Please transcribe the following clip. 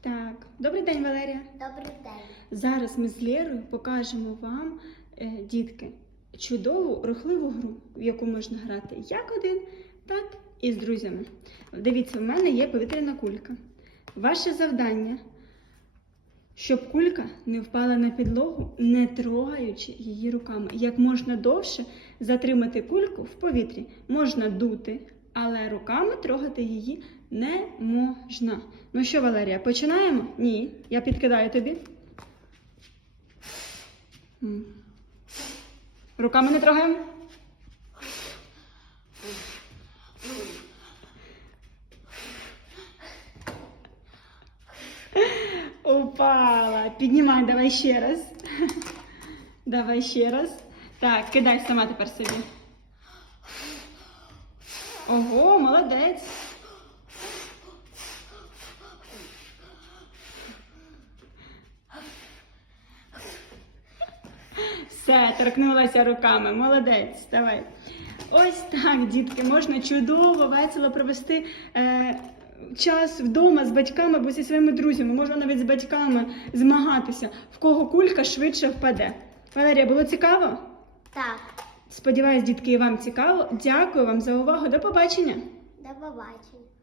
Так, добрий день, Валерія. Добрий день. Зараз ми з Лєрою покажемо вам, е, дітки, чудову рухливу гру, в яку можна грати як один, так і з друзями. Дивіться, в мене є повітряна кулька. Ваше завдання, щоб кулька не впала на підлогу, не трогаючи її руками. Як можна довше затримати кульку в повітрі. Можна дути, але руками трогати її не можна. Ну що, Валерія, починаємо? Ні. Я підкидаю тобі. Руками не трогаємо. Упала. Піднімай, давай ще раз. Давай ще раз. Так, кидай сама тепер собі. Ого, молодець. Все, торкнулася руками. Молодець. Давай. Ось так, дітки, можна чудово, весело провести е, час вдома з батьками або зі своїми друзями. Можна навіть з батьками змагатися, в кого кулька швидше впаде. Валерія, було цікаво? Так, Сподіваюсь, дітки, вам цікаво. Дякую вам за увагу. До побачення! до побачення.